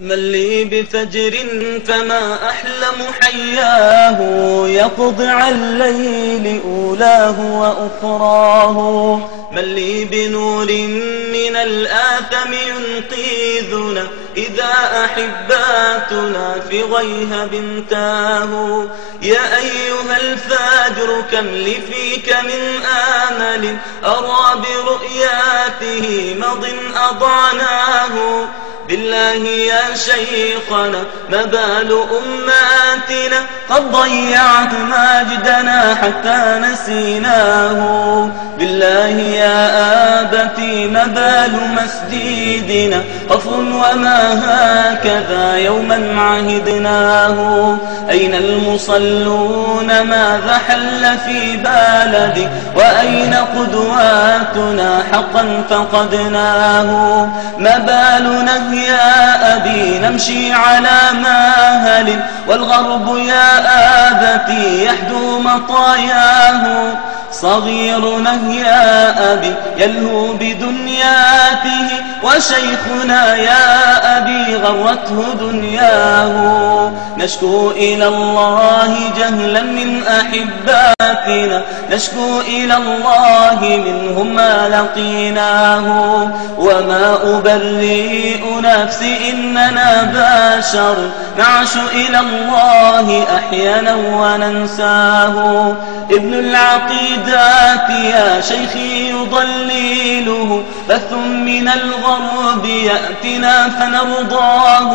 من لي بفجر فما أحلم حياه، يقضع الليل أولاه وأخراه. من لي بنور من الآثم ينقذنا إذا أحباتنا في غيهب تاهوا. يا أيها الفجر كم لي فيك من آمل، أرى برؤياته مض أضعناه. بالله يا شيخنا ما بال أماتنا، قد ضيعت مجدنا حتى نسيناه. بالله يا آبتي ما بال مسجدنا، قف وما هكذا يوما عهدناه. أين المصلون ماذا حل في بلدي، وأين قدواتنا حقا فقدناه. ما بالنا يا أبي نمشي على ماهل، والغرب يا آبتي يحدو مطاياه. صغيرنا يا أبي يلهو بدنياته، وشيخنا يا أبي غرته دنياه. نشكو إلى الله جهلا من أحباتنا، نشكو إلى الله منهم ما لقيناه. وما أبرئ نفسي إننا بشر، نعش إلى الله أحيانا وننساه. ابن العقيدات يا شيخي يضلله، بث من الغرب يأتنا فنرضاه.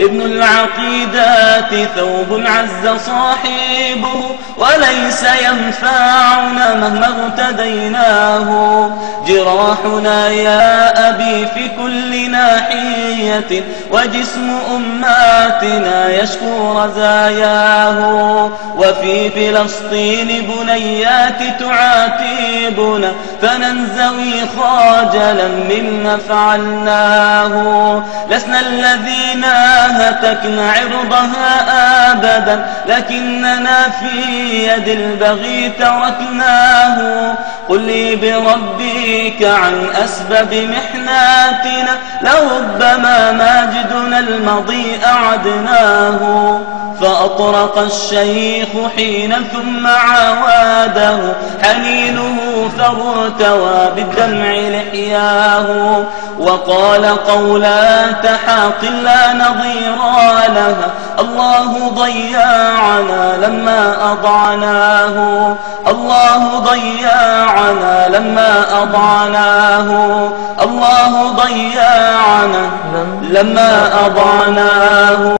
ابن العقيدات ثوب عز صاحبه، وليس ينفعنا مهما اغتديناه. جراحنا يا أبي في كل ناحية، وجسم أماتنا يشكو رزاياه. وفي فلسطين بنيات تعاتبنا، فننزوي خاجلا مما فعلناه. لسنا الذين هتكنا عرضها أبدا، لكننا في يد البغي تركناه. قل لي بربك عن أسباب محناتنا، لربما ماجدنا المضي أعدناه. فأطرق الشيخ حينا ثم عاواده، حنينه فارتوى بالدمع لحياه. وقال قولات حاق لا نظير لها، الله ضيعنا لما أضعناه. الله ضيعنا لما أضعناه. الله ضيعنا لما أضعناه.